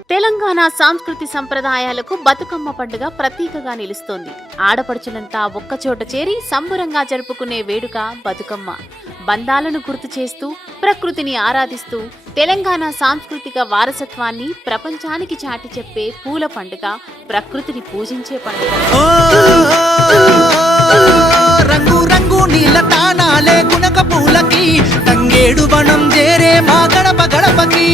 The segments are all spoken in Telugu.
తెలంగాణ సాంస్కృతి సంప్రదాయాలకు బతుకమ్మ పండుగ ప్రతీకగా నిలుస్తోంది. ఆడపడుచులంతా ఒక్కచోట చేరి సంబురంగా జరుపుకునే వేడుక బతుకమ్మ. బంధాలను గుర్తు చేస్తూ, ప్రకృతిని ఆరాధిస్తూ తెలంగాణ సాంస్కృతిక వారసత్వాన్ని ప్రపంచానికి చాటి చెప్పే పూల పండుగ, ప్రకృతిని పూజించే పండుగ. రంగు రంగు నీల తానాలే గుణక పూలకి తంగేడు వనం చేరే మా గడప గడపకి.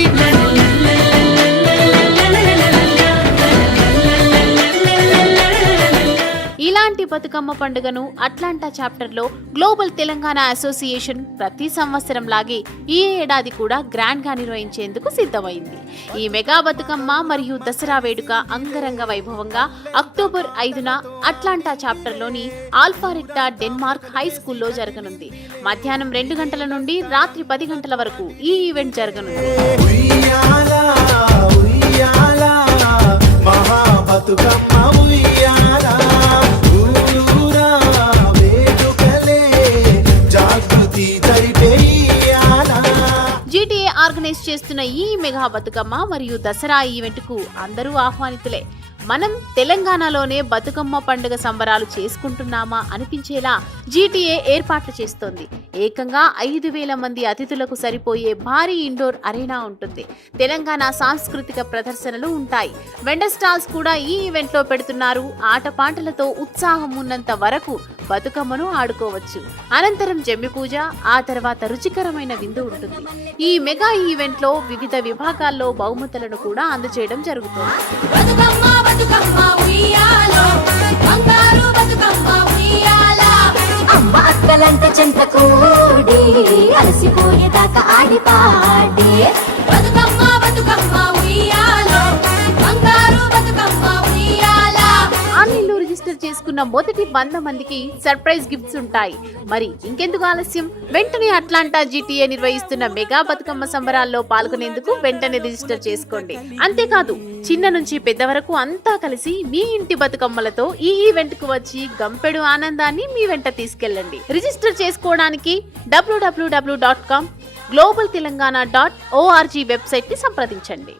ఇలాంటి బతుకమ్మ పండుగను అట్లాంటా చాప్టర్లో గ్లోబల్ తెలంగాణ అసోసియేషన్ ప్రతి సంవత్సరం లాగే ఈ ఏడాది కూడా గ్రాండ్ గా నిర్వహించేందుకు సిద్ధమైంది. ఈ మెగా బతుకమ్మ మరియు దసరా వేడుక అంగరంగ వైభవంగా అక్టోబర్ 5న అట్లాంటా చాప్టర్లోని ఆల్ఫారెక్టా డెన్మార్క్ హై స్కూల్లో జరగనుంది. మధ్యాహ్నం 2 గంటల నుండి రాత్రి 10 గంటల వరకు ఈ ఈవెంట్ జరగనుంది. జీటీఏ ఆర్గనైజ్ చేస్తున్న ఈ మెగా బతుకమ్మ మరియు దసరా ఈవెంట్ కు అందరూ ఆహ్వానితులే. మనం తెలంగాణలోనే బతుకమ్మ పండుగ సంబరాలు చేసుకుంటున్నామా అనిపించేలా జీటీఏ ఏర్పాట్లు చేస్తోంది. ఏకంగా 5,000 మంది అతిథులకు సరిపోయే భారీ ఇండోర్ అరేనా ఉంటుంది. తెలంగాణ సాంస్కృతిక ప్రదర్శనలు ఉంటాయి. వెండర్ స్టాల్స్ కూడా ఈ ఈవెంట్ లో పెడుతున్నారు. ఆటపాటలతో ఉత్సాహం ఉన్నంత వరకు బతుకమ్మను ఆడుకోవచ్చు. అనంతరం జమ్మి పూజ, ఆ తర్వాత రుచికరమైన విందు ఉంటుంది. ఈ మెగా ఈవెంట్ లో వివిధ విభాగాల్లో బహుమతులను కూడా అందజేయడం జరుగుతుంది. అక్కలంత చెంత కూడి అలసిపోయేదాకా ఆడి పాడి బతుకమ్మ బతుకమ్మ ఉయ్యాలో బంగారు బతుకమ్మ ఉయ్యాలా. ఆన్లైన్లో రిజిస్టర్ చేసుకున్న మొదటి 100 మందికి సర్ప్రైజ్ గిఫ్ట్స్ ఉంటాయి. మరి ఇంకెందుకు ఆలస్యం? వెంటనే అట్లాంటా జీటీఏ నిర్వహిస్తున్న మెగా బతుకమ్మ సంబరాల్లో పాల్గొనేందుకు వెంటనే రిజిస్టర్ చేసుకోండి. అంతేకాదు, చిన్న నుంచి పెద్ద వరకు అంతా కలిసి మీ ఇంటి బతుకమ్మలతో ఈ ఈవెంట్ కు వచ్చి గంపెడు ఆనందాన్ని మీ వెంట తీసుకెళ్ళండి. రిజిస్టర్ చేసుకోవడానికి www.globaltelangana.org వెబ్సైట్ ని సంప్రదించండి.